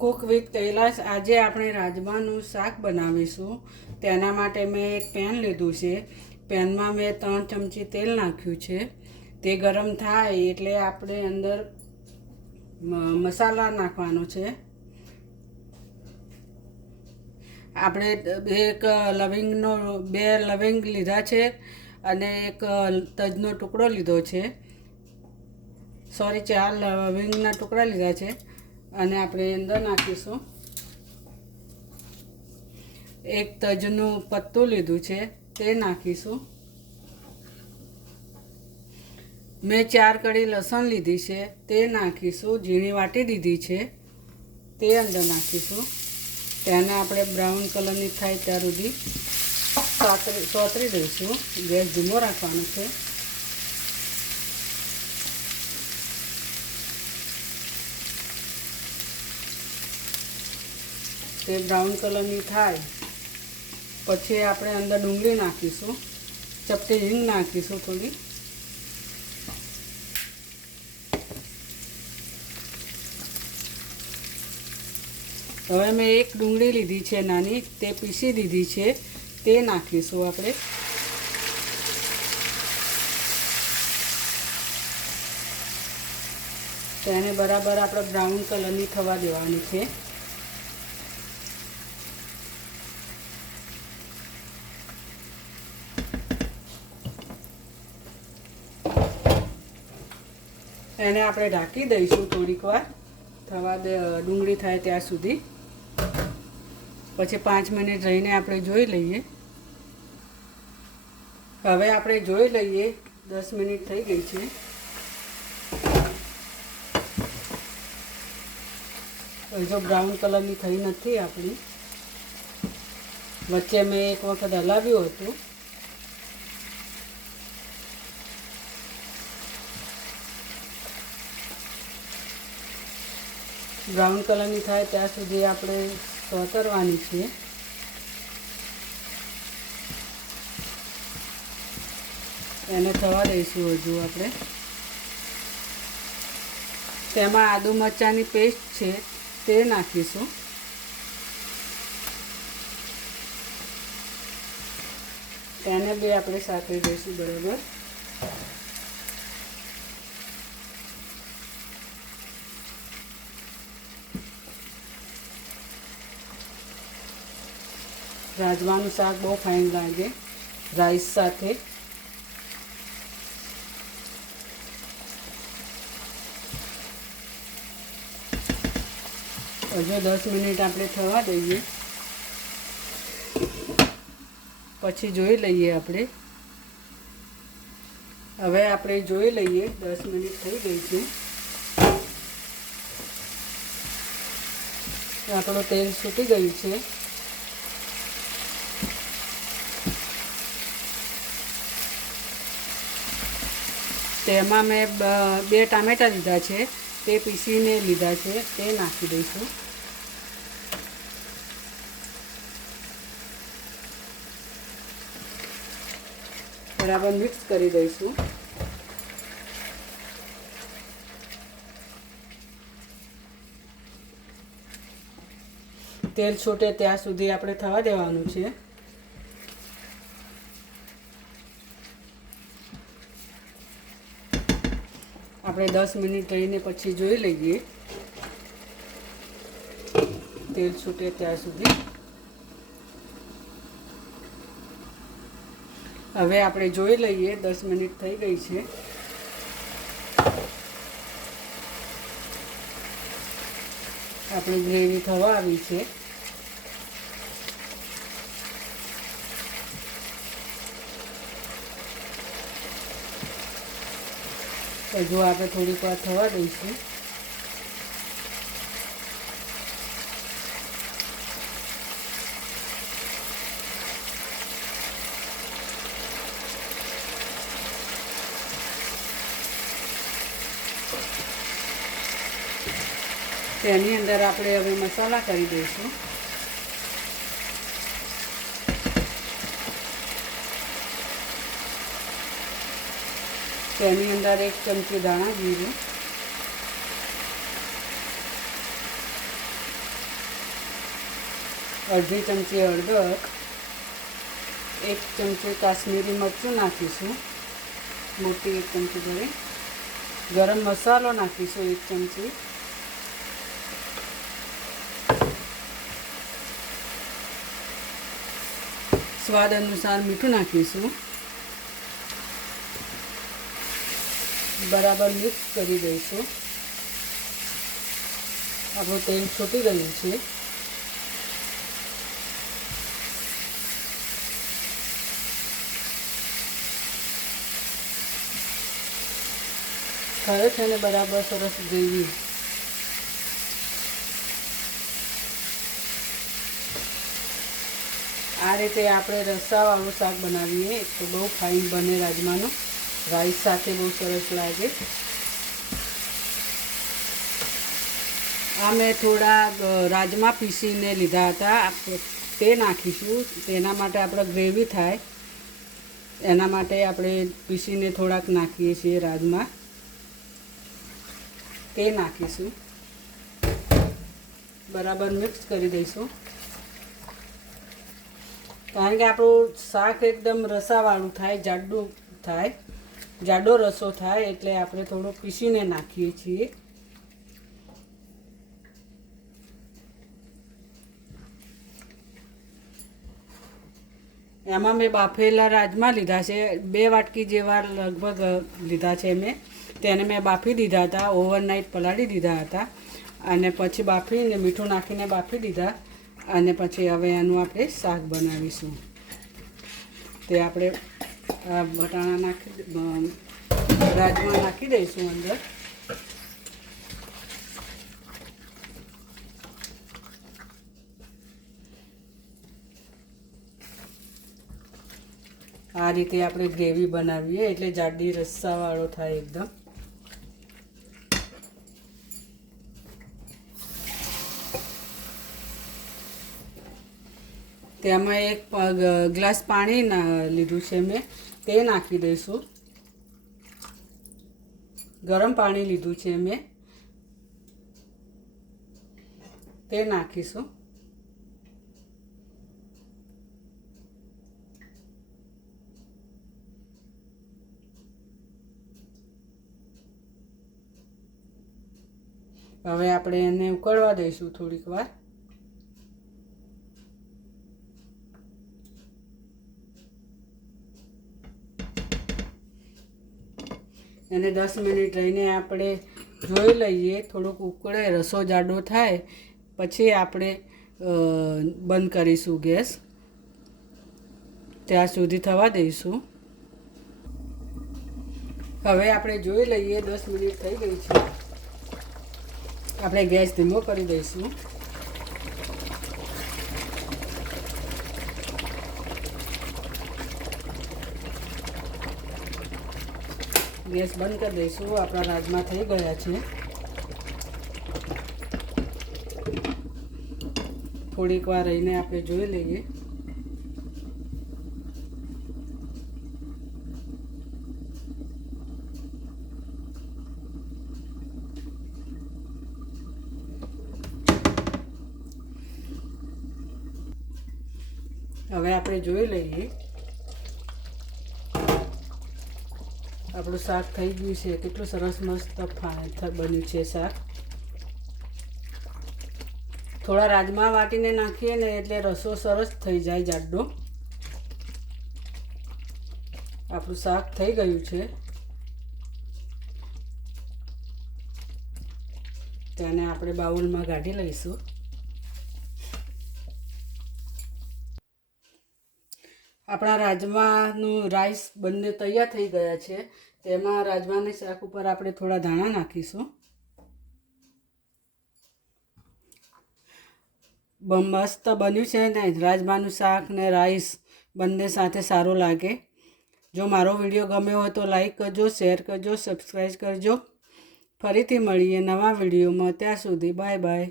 Cook with Kailash આજે આપણે રાજમાનું શાક બનાવીશું. તેના માટે મેં એક પેન લીધું છે. પેનમાં મેં 3 ચમચી તેલ નાખ્યું છે. તે ગરમ થાય એટલે આપણે અંદર મસાલા નાખવાનો છે. આપણે એક લવિંગનો 2 લવિંગ લીધા છે અને એક તજનો ટુકડો લીધો છે. 4 લવિંગના ટુકડા લીધા છે અને આપણે અંદર નાખીશું. એક તજનું પત્તું લીધું છે તે નાખીશું. મેં 4 કળી લસણ લીધી છે તે નાખીશું. ઝીણી વાટી દીધી છે તે અંદર નાખીશું. તેને આપણે બ્રાઉન કલરની થાય ત્યાં સુધી સોતરી દઈશું. ગેસ ધીમો રાખવાનો છે. તે બ્રાઉન કલરની થાય પછી આપણે અંદર ડુંગળી નાખીશું. ચપટી હિંગ નાખીશું થોડી. હવે મેં એક ડુંગળી લીધી છે નાની, તે પીસી દીધી છે તે નાખીશું આપણે. તેને બરાબર આપણે બ્રાઉન કલરની થવા દેવાની છે. એને આપણે ઢાંકી દઈશું થોડીક વાર ડુંગળી થાય ત્યાં સુધી. પછી 5 મિનિટ રહીને આપણે જોઈ લઈએ. હવે આપણે જોઈ લઈએ 10 મિનિટ થઈ ગઈ છે. જો બ્રાઉન કલરની થઈ નથી આપણી. વચ્ચે મેં એક વખત હલાવ્યું હતું. બ્રાઉન કલરની થાય ત્યાં સુધી આપણે સોતરવાની છે. એને થવા દઈશું હજુ આપણે. તેમાં આદુ મરચાંની પેસ્ટ છે તે નાખીશું. તેને બી આપણે સાતરી દઈશું બરાબર. રાજમાનું શાક બહુ ફાઇન લાગે રાઈસ સાથે. હજુ 10 મિનિટ આપણે થવા દઈએ. પછી જોઈ લઈએ આપણે. હવે આપણે જોઈ લઈએ 10 મિનિટ થઈ ગઈ છે. આપણું તેલ છૂટી ગયું છે. તેમાં મેં 2 ટામેટાં લીધા છે તે પીસીને લીધા છે તે નાખી દઈશું. બરાબર મિક્સ કરી દઈશું. તેલ છૂટે ત્યાં સુધી આપણે થવા દેવાનું છે. આપણે 10 મિનિટ રહીને પછી જોઈ લઈએ. તેલ છૂટે ત્યાં સુધી. હવે આપણે જોઈ લઈએ 10 મિનિટ થઈ ગઈ છે. આપણી ગ્રેવી થવા આવી છે. હજુ આપણે થોડીક વાર થવા દઈશું. તેની અંદર આપણે હવે મસાલા કરી દઈશું. તેની અંદર 1 ચમચી દાણા જીરું, અડધી ચમચી હળદર, 1 ચમચી કાશ્મીરી મરચું નાખીશું, મોટી 1 ચમચી ભરી. ગરમ મસાલો નાખીશું 1 ચમચી. સ્વાદ અનુસાર મીઠું નાખીશું. બરાબર મિક્સ કરી દઈશું. આપણું તેલ છૂટી ગયું છે. થયો છે ને બરાબર સરસ ગ્રેવી. આ રીતે આપણે રસાવાળું શાક બનાવીએ તો બહુ ફાઇન બને. રાજમાનું રાઈસ સાથે બહુ સરસ લાગે. આ મેં થોડા રાજમા પીસીને લીધા હતા, તે નાખીશું. તેના માટે આપણે ગ્રેવી થાય એના માટે આપણે પીસીને થોડાક નાખીએ છીએ રાજમા. તે નાખીશું. બરાબર મિક્સ કરી દઈશું. કારણ કે આપણું શાક એકદમ રસાવાળું થાય, જાડું થાય, જાડો રસો થાય એટલે આપણે થોડું પીસીને નાખીએ છીએ. એમાં મેં બાફેલા રાજમા લીધા છે, 2 વાટકી જેવા લગભગ લીધા છે મેં. તેને મેં બાફી દીધા હતા, ઓવરનાઇટ પલાળી દીધા હતા અને પછી બાફીને મીઠું નાખીને બાફી દીધા. અને પછી હવે એનું આપણે શાક બનાવીશું. તે આપણે વટાણા નાખી રાજમા નાખી દઈશું અંદર. આ રીતે આપણે ગ્રેવી બનાવીએ એટલે જાડી રસ્સાવાળો થાય એકદમ. તેમાં 1 ગ્લાસ પાણી લીધું છે મેં, તે નાખી દઈશું. ગરમ પાણી લીધું છે મેં, તે નાખીશું. હવે આપણે એને ઉકળવા દઈશું થોડીક વાર. એને 10 મિનિટ રહીને આપણે જોઈ લઈએ. થોડુંક ઉકળે, રસો જાડો થાય પછી આપણે બંધ કરીશું ગેસ. ત્યાં સુધી થવા દઈશું. હવે આપણે જોઈ લઈએ, 10 મિનિટ થઈ ગઈ છે. આપણે ગેસ ધીમો કરી દઈશું. ગેસ બંધ કરી દઈશું. આપણા રાજમા થઈ ગયા છે. થોડીક વાર રહીને આપણે જોઈ લઈએ. હવે આપણે જોઈ લઈએ. આપણું શાક થઈ ગયું છે. કેટલું સરસ મસ્ત બન્યું છે શાક. થોડા રાજમા વાટીને નાખીએ ને એટલે રસો સરસ થઈ જાય જાડો. આપણું શાક થઈ ગયું છે. તેને આપણે બાઉલમાં કાઢી લઈશું. આપણા રાજમાનું રાઈસ બંને તૈયાર થઈ ગયા છે. તેમાં રાજમાના શાક ઉપર આપણે થોડા ધાણા નાખીશું. મસ્ત બન્યું છે ને રાજમાનું શાક ને રાઈસ બંને સાથે સારું લાગે. જો મારો વિડીયો ગમ્યો હોય તો લાઈક કરજો, શેર કરજો, સબસ્ક્રાઈબ કરજો. ફરીથી મળીએ નવા વિડીયોમાં. ત્યાં સુધી બાય બાય.